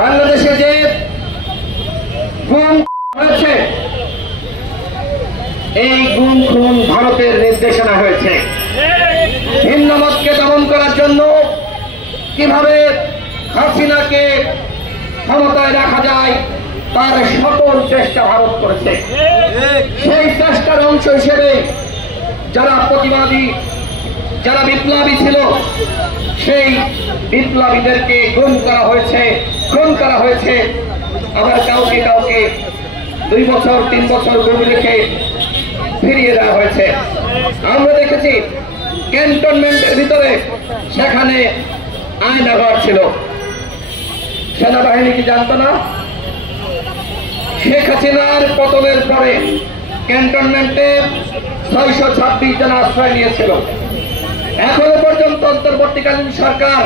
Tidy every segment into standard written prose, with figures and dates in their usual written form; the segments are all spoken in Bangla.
বাংলাদেশে যে গুম হয়েছে, এই গুম খুন ভারতের নির্দেশনা হয়েছে। ভিন্ন মতকে দমন করার জন্য কিভাবে হাসিনাকে ক্ষমতায় রাখা যায় তার সকল চেষ্টা ভারত করেছে। সেই চেষ্টার অংশ হিসেবে যারা প্রতিবাদী, যারা বিপ্লবী ছিল, সেই বিপ্লবীদেরকে গুম করা হয়েছে, খুন করা হয়েছে। আবার কাউকে কাউকে 2 বছর 3 বছর গুম রেখে ফিরিয়ে দেওয়া হয়েছে। আমরা দেখেছি ক্যান্টনমেন্টের ভিতরে সেখানে আয়নাঘর ছিল। সেনাবাহিনী কি জানতো না? শেখ হাসিনার পতনের পরে ক্যান্টনমেন্টে 626 জন আশ্রয় নিয়েছিল। এখনো পর্যন্ত অন্তর্বর্তীকালীন সরকার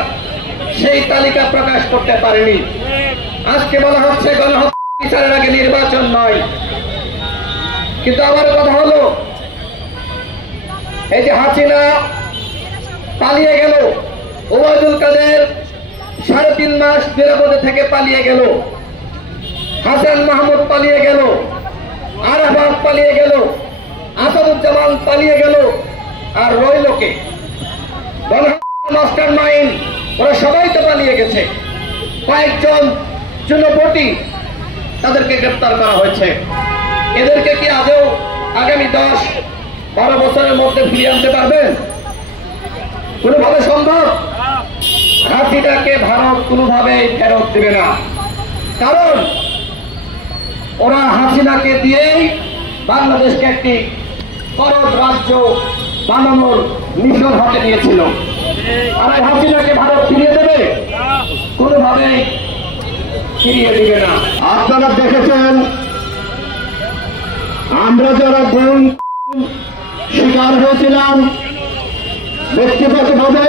সেই তালিকা প্রকাশ করতে পারেনি। আজকে বলা হচ্ছে গণহত্যা বিচারের আগে নির্বাচন নয়। কিন্তু আমার কথা হলো, এই যে হাসিনা পালিয়ে গেল, ওবায়দুল কাদের 3.5 মাস নিরাপদে থেকে পালিয়ে গেল, হাসান মাহমুদ পালিয়ে গেল, আরাফাত পালিয়ে গেল, আসাদুজ্জামান পালিয়ে গেল, আর রইল কে? মাস্টার মাইন্ড ওরা সবাই তো পালিয়ে গেছে। কয়েকজন যুবপতি তাদেরকে গ্রেপ্তার করা হয়েছে। এদেরকে কি আদৌ আগামী 10-12 বছরের মধ্যে ফিরিয়ে আনতে পারবেন? কোনোভাবে সম্ভব? হাসিনাকে ভারত কোনোভাবে ফেরত দেবে না। কারণ ওরা হাসিনাকে দিয়েই বাংলাদেশকে একটি করদ রাজ্য বানানোর মিশন হাতে নিয়েছিল। আর হাসিনাকে ভারত ফিরিয়ে দেবে? কোনোভাবেই ফিরিয়ে দিবে না। আপনারা দেখেছেন আমরা যারা গুম শিকার হয়েছিলাম, ব্যক্তিগতভাবে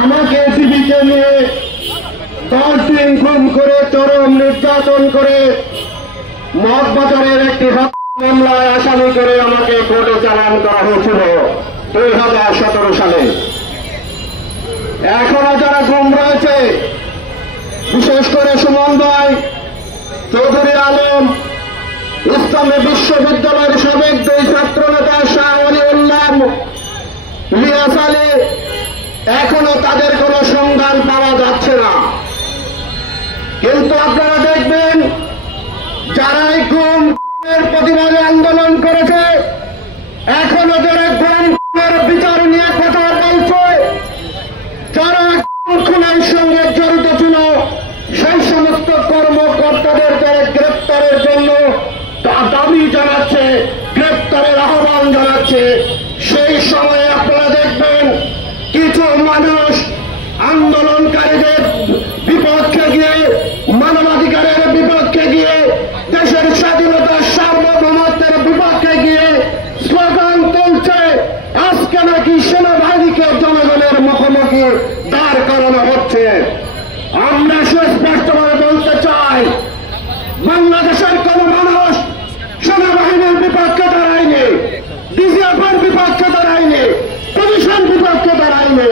আমাকে জীবিকা নিয়ে 10 দিন গুম করে চরম নির্যাতন করে মগবাজারের একটি মামলায় আসামি করে আমাকে কোর্টে চালান করা হয়েছিল 2017 সালে। এখনো যারা গুম রয়েছে, বিশেষ করে সুমন ভাই, চৌধুরী আলম, ইসলামী বিশ্ববিদ্যালয়ের সাবেক 2 ছাত্র নেতা শাহ ওয়ালিউল্লাহ, ইলিয়াস আলী, এখনো তাদের কোনো সন্ধান পাওয়া যাচ্ছে না। কিন্তু আপনারা দেখবেন যারা এই গুমের প্রতিবাদে আন্দোলন করেছে, এখনো যারা গুমের বিচার নিয়ে কথা বলছে, যারা খুনের সঙ্গে জড়িত ছিল, সেই সমস্ত কর্মকর্তাদের যারা গ্রেপ্তারের জন্য দাবি জানাচ্ছে, গ্রেপ্তারের আহ্বান জানাচ্ছে, সেই সময়ে আপনারা দেখবেন কিছু মানুষ আন্দোলনকারীদের বিপক্ষে গিয়ে, মানবাধিকারের বিপক্ষে গিয়ে, দেশের স্বাধীনতার সার্বভৌমত্বের বিপক্ষে গিয়ে স্লোগান তুলছে। আজকে নাকি সেনাবাহিনীকে জনগণের মুখোমুখি দাঁড় করানো হচ্ছে। আমরা সুস্পষ্টভাবে বলতে চাই, বাংলাদেশের কোন মানুষ সেনাবাহিনীর বিপক্ষে দাঁড়ায়নি, ডিজিএফের বিপক্ষে দাঁড়ায়নি, পুলিশের বিপক্ষে দাঁড়ায়নি।